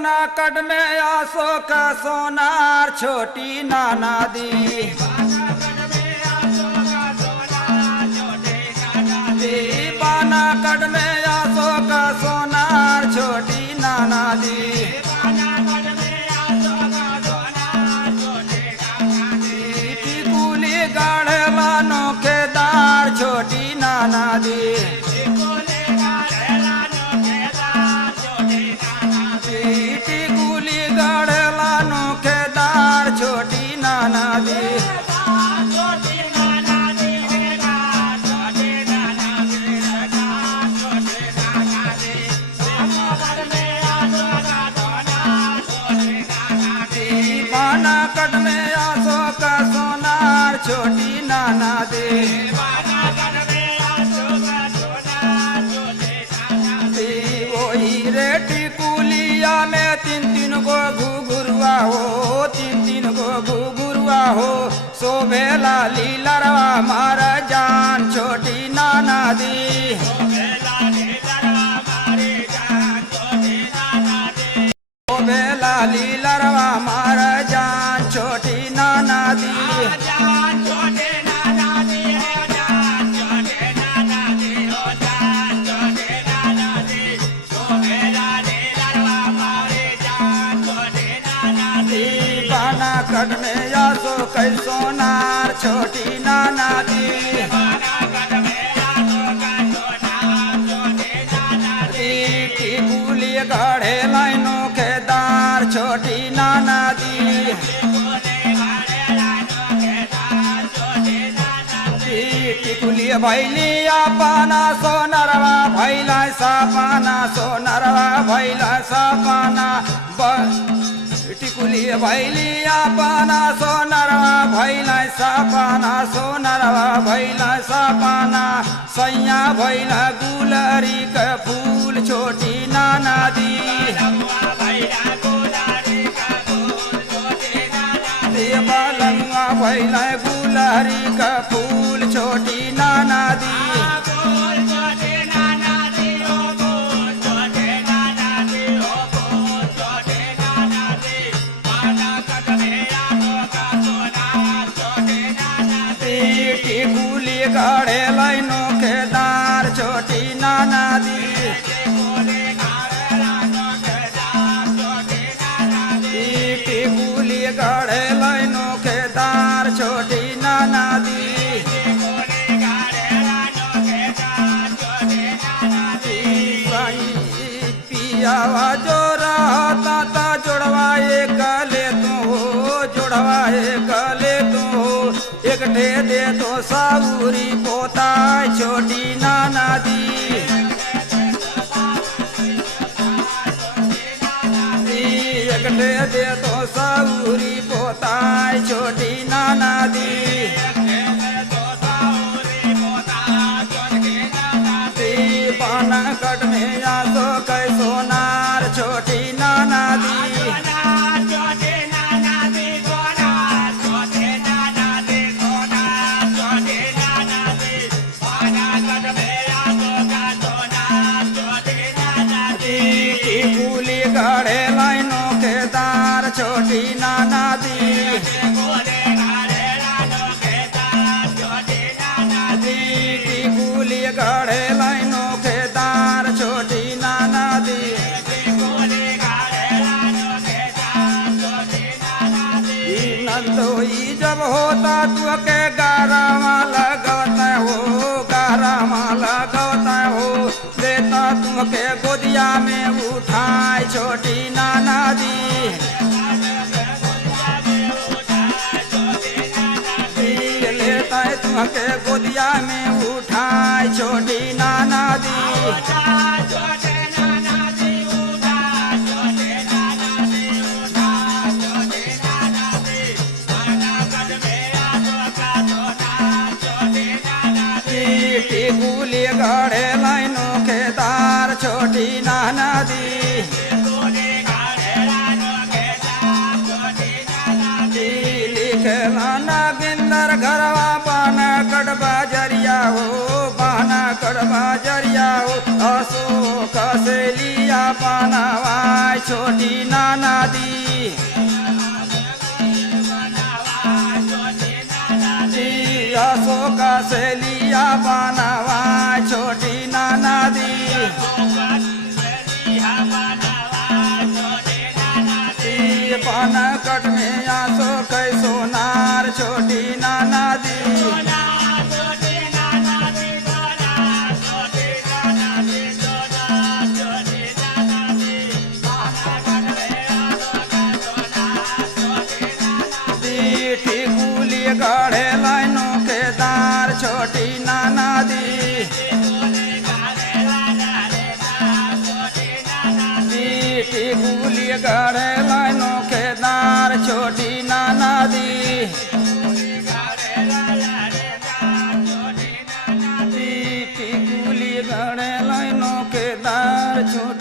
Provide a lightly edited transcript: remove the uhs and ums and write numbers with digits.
पाना कट में आसो का सोनार छोटी नाना दी पाना कट में आसो का सोनार छोटी नाना दी टिकुली गाढ़े लानो के दार छोटी नाना दी टिकुली गाढ़े लानो के दार छोटी नाना दी पाना कट में आसो का सोनार छोटी नाना दे वही रे टिकुलिया में तीन तीन गो घुघुरुआ हो तीन तीन गो घुघुरुआ हो सोभेला लीलरवा मारा जान छोटी नाना दी बेला लीलरवा मारा जान छोटी नाना दी पाना कट में आसो कई सोनार छोटी नाना दी टिकुली गाढ़े लाइनों के दार छोटी नाना दी टिकुली भैलिया पाना सोनरवा भैला सा पाना सोनरवा भैला सा पाना टिकुली भैलिया पाना सोनरवा भैला सा पाना सोनरवा भैला सा पाना सैया भैला गुलरी का फूल छोटी नाना दी देवालंगा भैला गुलरी का फूल छोटी नाना दी टिकुली गाढ़े लाइनों के दार छोटी नाना दी टिकुली गाढ़े लाइनों के दार छोटी नाना दी पियावा जो रहता था जुड़वाए गले तू हो जुड़वाए गले तू हो एक ठे दे दो सावरी पोता छोटी नाना दी एक ठे दे दो सावरी पोता छोटी नाना दी पाना कट में आसो कै सोनार छोटी नाना दी टिकुली गाढ़े लाइनों के दार छोटी नाना दी टिकुली गाढ़े लाइनों के दार छोटी नाना दी नंदोई जब होता तू के गारामा लगता हो गारामा लगता हो देता तुम के गोदिया में उठाए छोटी नाना दी लेता है तुम के गोदिया में उठाए छोटी नाना दी टिकुली गाढ़े लाइनों के दार छोटी नाना दी लिखला नागिंदर घरवा पाना कड़बा जरिया हो पाना कड़बा जरिया हो अशोक कसलिया बनावा छोटी नाना दी असो कसलिया बनावा छोटी नाना दी पनकट में आसो कैसो नार छोटी नाना दी टिकुली गढ़े लाइनों के दार छोटी नाना दी टिकुली गढ़े लाइनों के दार छोटी नाना दी टिकुली गढ़े लाइनों के दार छोटी